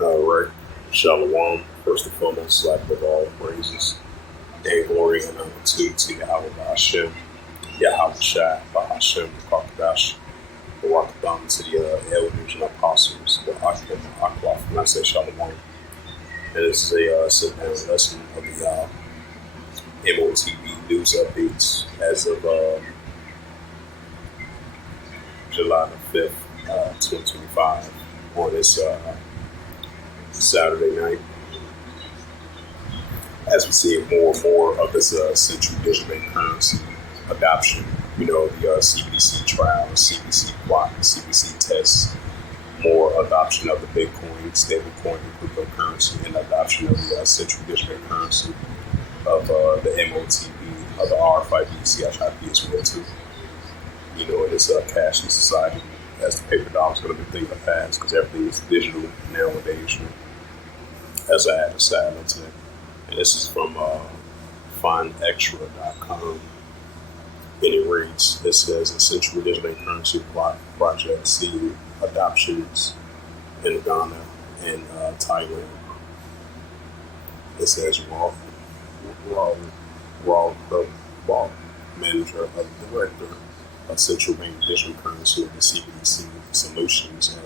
All right. Shalom. First and foremost, like with all praises and glory and honor to Yahweh Hashem, Yahweh Shai, Bahashem, Kakadash, the Rakatham, to the elders and apostles, the Akim, Aklaf, and I say Shalom. And this is a sit-down lesson of the M.O.T.B news updates as of July the 5th, 2025, on this Saturday night. As we see more and more of this central digital currency adoption, the CBDC trial, CBDC plot, CBDC tests, more adoption of the Bitcoin, stablecoin, and cryptocurrency, and adoption of the central digital currency of the M.O.T.B, of the RFID, CHIP as well too. In this cashless society, as the paper dollar is going to be a thing of the past because everything is digital nowadays. As I had a side today. And this is from findextra.com. And it reads, it says, Essential Digital Currency Project seeing adoptions in Ghana and Thailand. It says, Raw, manager of the director of Central Bank Digital Currency of the CBDC Solutions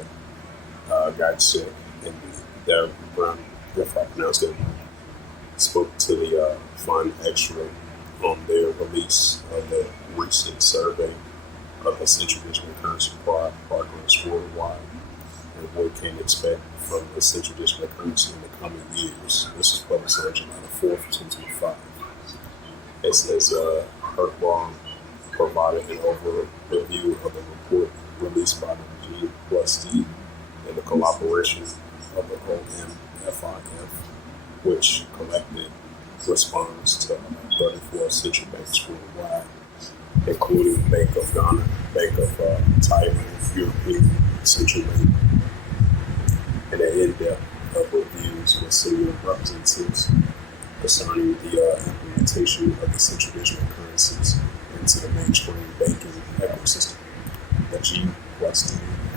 at Gaitsek and the Brown, if I pronounced it, spoke to the Fund Extra on their release of the recent survey of the central digital currency progress worldwide and what can expect from the central digital currency in the coming years. This is published on July the 4th, 2025. It says, Herkwang provided an overview of the report released by the G+D in the collaboration of the OMFIF, which collected response to 34 central banks worldwide, including Bank of Ghana, Bank of Thailand, European Central Bank, and an in-depth of reviews with senior representatives concerning the implementation of the central digital currencies into the mainstream banking ecosystem. The G+D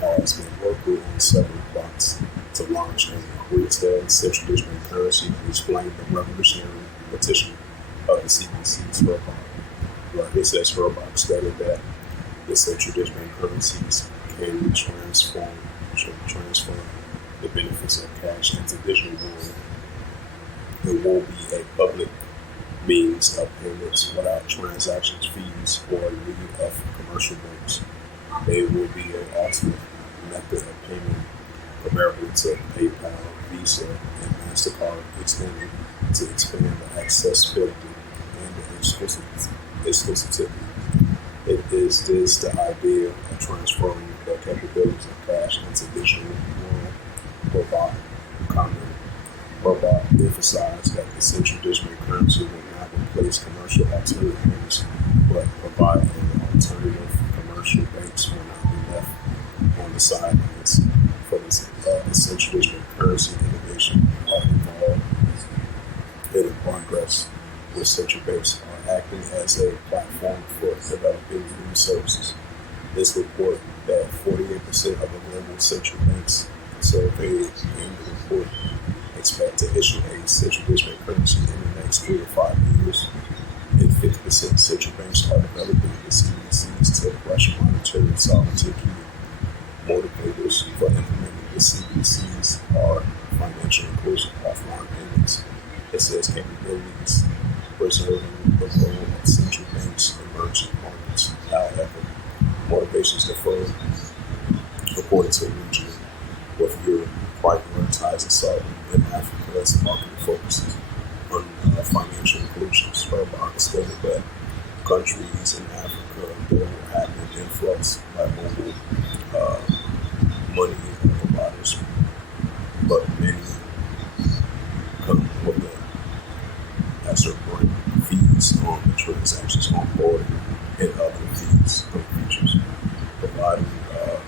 has been working on several plots to launch a retail central digital currency and explain the revolutionary petition of the CBDC's robot. Like it says, robot stated that the central digital currencies can transform the benefits of cash into digital world. It will be a public means of payments without transactions fees or need of commercial banks. They will be an alternate method of payment comparable to PayPal, Visa, and MasterCard, extended to expand the accessibility and the exclusivity. It is this the idea of transferring the capabilities of cash into digital world. Robot emphasized that the central digital currency will not replace commercial alternatives, but provide an alternative. Commercial banks will not be left on the sidelines for the central digital currency innovation are involved in progress, with central banks are acting as a platform for developing new services. This report that 48% of the global central banks surveyed in the report expect to issue a central digital currency in the next 3 to 5 years, and 50% central banks are developing the CBDCs to crush monetary sovereignty. Motivators for implementing the CBDCs are financial inclusion, offline payments. It says capabilities, preserving the role of central banks, emerging markets. However, motivations differ according to region, with Europe prioritizing Southern and Africa as market focuses on financial inclusion. Starbucks stated that countries in Africa will have an influx by mobile money providers, but many come with the extra fees on the transactions on board and other fees and features, providing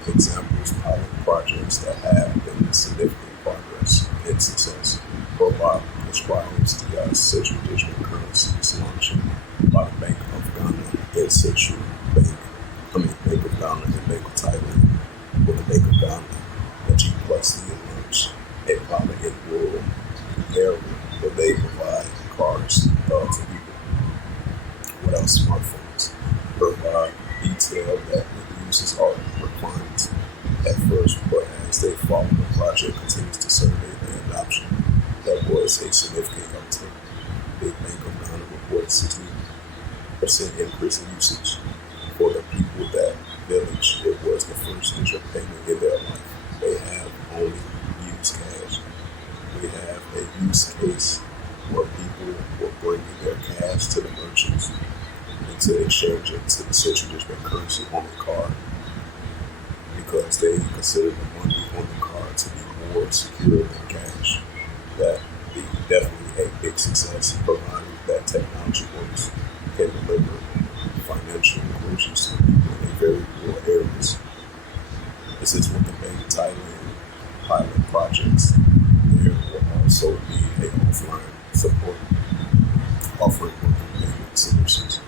examples of pilot projects that have been significant progress and success. Robot describes the central digital currencies launching by the Bank of Ghana and Central Bank smartphones provide detail that users are requirements at first, but as they follow the project continues to survey the adoption, that was a significant uptick. Big Bank of Ghana reported 60% increase in usage. For the people that village, it was the first digital payment in their life. They have only used cash. We have a use case where people were bringing their cash to the merchants and to exchange it to the central digital currency on the card because they consider the money on the card to be more secure than cash. That be definitely a big success, providing that technology works can deliver financial inclusions to people in very rural areas. This is what the Bank of Thailand pilot projects. There will also be a offline support offering working payment solutions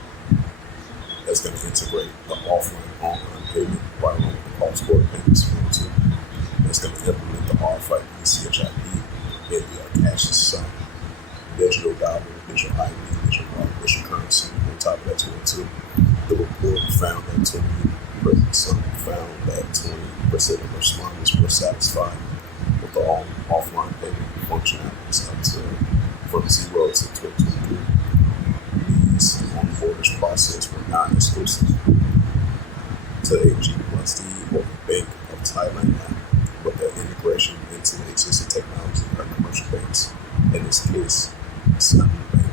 that's going to integrate the offline online payment right along with the cross-border payments field too. That's going to implement the RFID, CHIP, and the cashless society, digital dollar, digital ID, digital wallet, digital currency on top of that too. The report found that 20% of respondents were satisfied with the offline payment functionalities up to from 0 to 2023. These onboarders process were not exclusive to AG plus D or the Bank of Thailand app, but the integration into the existing technology by commercial banks. In this case, Sitdown Bank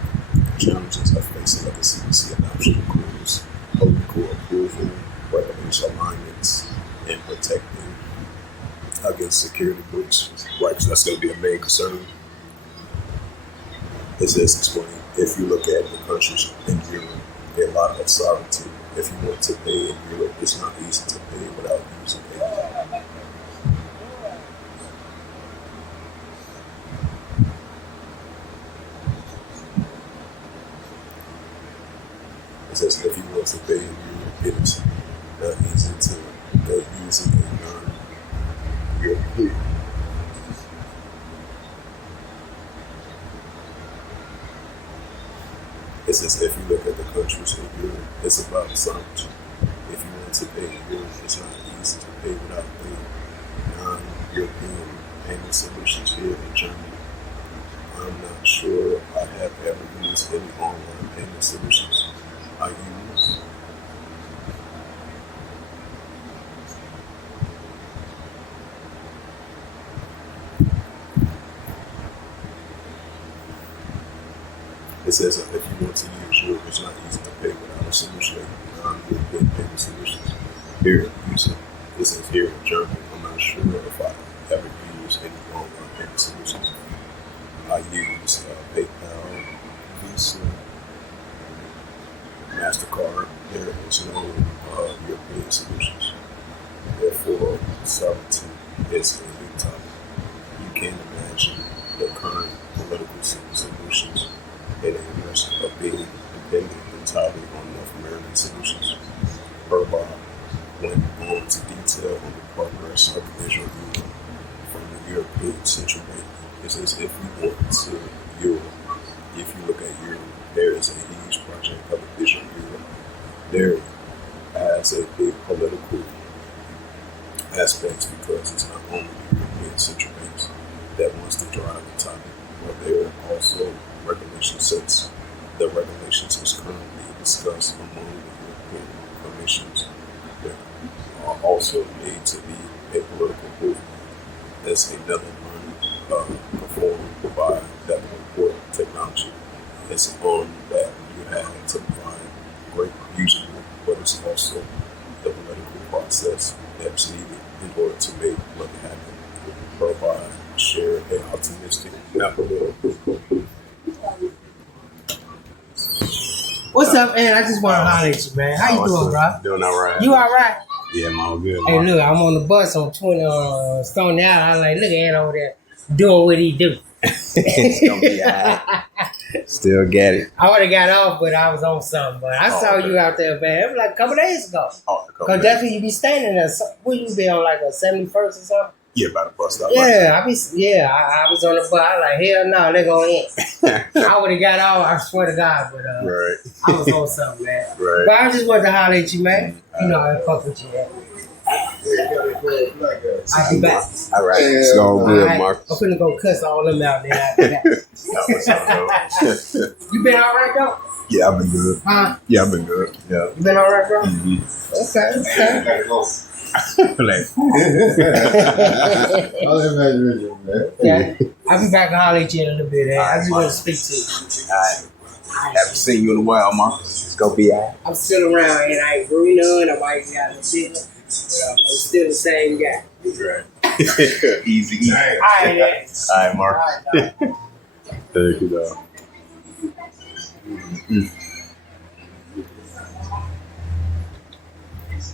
challenges are facing like the CBC adoption includes political approval, regulation alignments, and protecting against security breach. Right, because that's going to be a main concern. Is this explaining? If you look at the countries in Europe, they allow that sovereignty. If you want to pay in Europe, it's not easy to pay without using PayPal. It says if you want to pay in Europe, it's not easy to using a non-European. It says if you look at the countries in Europe, it's about sovereignty. If you want to pay in Europe, it's not easy to pay without the non-European payment solutions here in Germany. I'm not sure I have ever used any online payment solutions. I use It says if you want to use Europe, it's not easy to pay without a solution like non-European payment solutions. Here, this is here in Germany. I'm not sure if I ever use any online payment solutions. I use PayPal, Visa, MasterCard. There is no European solutions. Therefore, sovereignty is a big topic. You can't imagine the current political solutions and a risk of being dependent entirely on North American solutions. Herbob went on to detail on the progress of the visual union from the European Central Bank. It says if you want to Europe, if you look at Europe, there is a huge project of a vision Europe. There has a big political aspects because it's not only the European Central Banks that wants to drive the topic, but there are also regulations since the regulations is currently discussed among the European Commissions that are also made to be a political movement. As another performed by that report technology. It's on that you have to provide great user, but it's also the political process that's needed in order to make what happen. Provide, share an optimistic outlook. What's up, man? I just want to holler at you, man. How you doing, bro? Doing all right. You all right? Yeah, I'm all good. Hey, look, I'm on the bus on 20 Stone Island. I'm like, look at Ed over there doing what he do. It's gonna be all right. Still get it. I would have got off, but I was on something. But I saw you out there, man. It was like a couple days ago. Oh, Because that's when you be standing there. Where you be on, like a 71st or something? Yeah, by the bus stop. Yeah, I was on the bus. I was like, hell no, they go in. I would have got off, I swear to God, but Right. I was on something, man. Right. But I just wanted to holler at you, man. You know, I fuck with you, man. I'll be back. All right. It's going good, Right. Mark. I'm finna go cuss all them out there. You been all right, though? Yeah, I've been good. Huh? Yeah, I've been good. Yeah. You been all right, bro? Mm-hmm. Yeah. I'll be back and holler at you in a little bit. I just want to speak to you. All right. Haven't seen you in a while, Mark. It's gonna be all right. I'm still around, and I ain't grew none. I might got a bit, but I'm still the same guy. Right. Easy. All right, man. All right, Mark. All right, dog. Thank you, dog.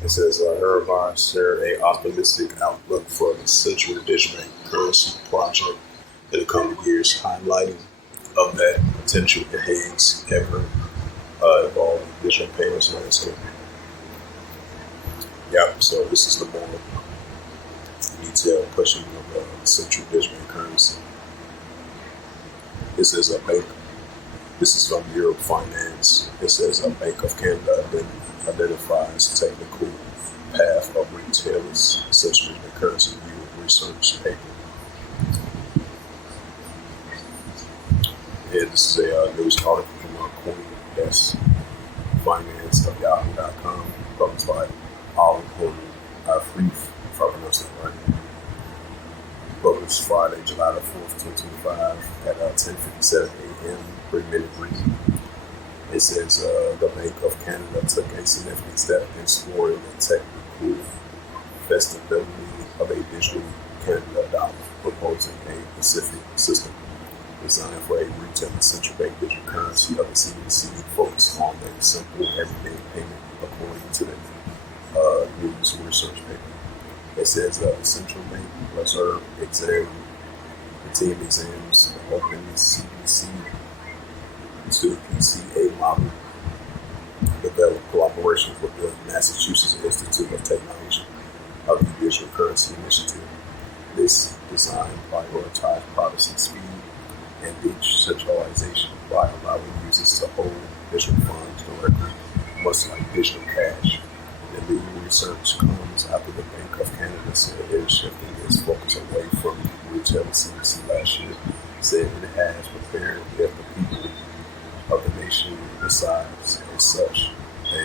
It says Irvine shared a optimistic outlook for the Central Digital Currency Project in the coming years, highlighting of that potential enhance ever evolving digital payments landscape. Yep. So this is the more detailed pushing of Central Digital Currency. This is a bank. This is from Europe Finance. It says a Bank of Canada identifies technical path of retailers, essentially the currency view research paper. And this is a news article from Queen. That's finance of yahoo.com, published by Olive Freef, if I pronounced it right. Published Friday, July the 4th, 2025 at 10:57 a.m. 3-minute read. It says the Bank of Canada took a significant step in exploring the technical feasibility of a digital Canada dollar, proposing a specific system designed for a retail and central bank digital currency of the CBDC focused on a simple everyday payment, according to the news research paper. It says the central bank reserve exam, the team exams the open CBDC to PCA model, develop collaboration with the Massachusetts Institute of Technology of the Digital Currency Initiative. This design prioritized privacy, speed, and decentralization by allowing users to hold digital funds directly, much like digital cash. The new research comes after the Bank of Canada said it is shifting its focus away from retail CBDC last year, said it has prepared if the people of the nation decides as such a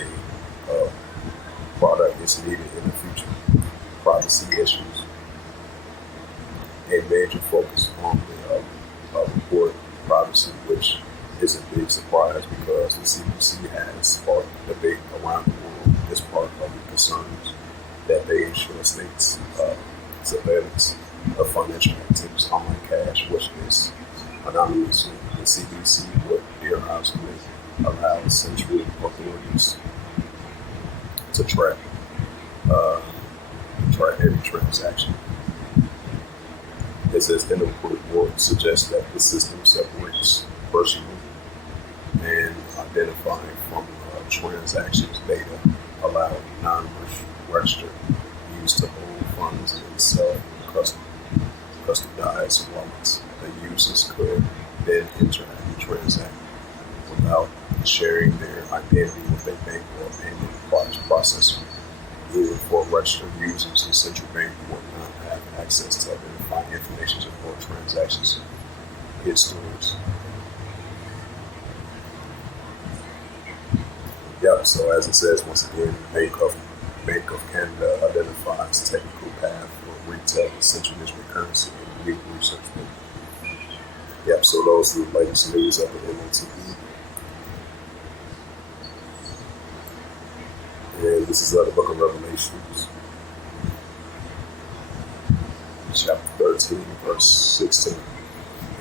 product is needed in the future. Privacy issues, a major focus on the report privacy, which is a big surprise because the CBDC has sparked debate around the world as part of the concerns that they ensure states surveillance of financial activities, online cash, which is anonymously. The CBDC would theoretically allow central authorities to track every transaction. It says in the report suggests that the system separates personal and identifying from transactions data, allow non-registered use to hold funds in self-custodized wallets. The users could then interact and transact without sharing their identity with a bank or payment processor. Even for registered users, the central bank would not have access to identifying information or transactions it stores. Yep, so as it says, once again, Bank of Canada identifies technical path for retail and central digital currency and new research. Yep, so those are the latest news of the M.O.T.B. And this is the book of Revelations, chapter 13, verse 16.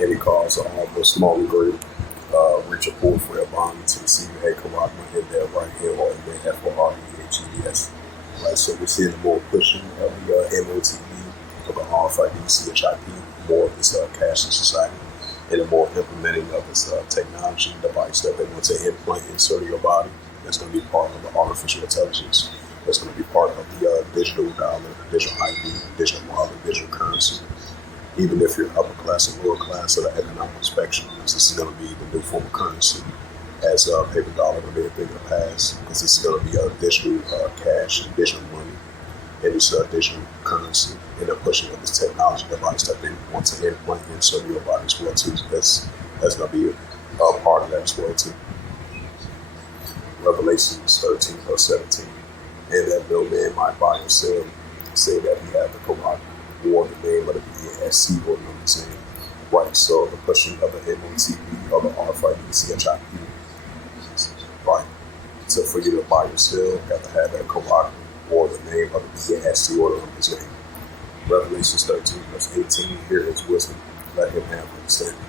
And he calls all the small and great reach a pool for their bond to receive a karagma in their right hand or in their FOREHEDS. Right, so we're seeing more pushing of the M.O.T.B, of the RFID, CHIP, more of this cashless society, and the more implementing of this technology device that they want to implant inside your body. That's going to be part of the artificial intelligence That's going to be part of the digital dollar, digital ID, digital wallet, digital currency. Even if you're upper class or lower class of the economic spectrum, this is going to be the new form of currency as paper dollar will be a thing of the past, because this is going to be a digital cash and digital money, and it's digital currency, and they're pushing up this technology device that they want to implant into your body as well too. That's going to be a part of that as well too. Revelations 13 verse 17. And that no man might buy or sell, say that he had the Quran or the name of the BASC or the name. Right, so the pushing of the M.O.T.B or the RFID right. So for you to buy or sell, you have to have that Quran or the name of the BASC or the name. Revelations 13 verse 18. Here is wisdom. Let him have understanding.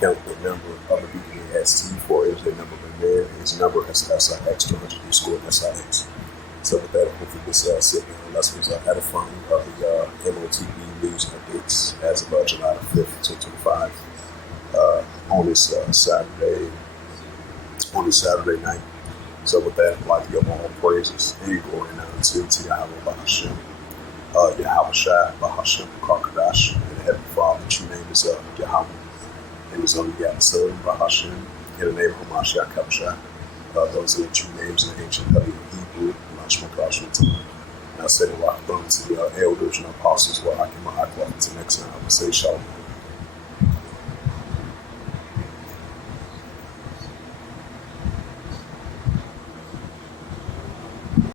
Count the number of the BAST, for it is the number of man, his number is SIX 200 scored SIX. So with that, hopefully this sit-down lessons edifying of the M.O.T.B news and updates as of July the 5th, 2025 on this Saturday night. So with that, I'd like to give all praises and glory now to Yahweh Bahashem, Yahweh Shai, Bahashem, Kakadash, and the Heavenly Father. True name is Yahweh. And his only begotten Son, Bahashem, in the name of Hamashiach Kabashah. Those are the true names in the ancient Hebrew. And I said, well, I come to the elders and apostles, well, I can until next time. I would say, Shalom.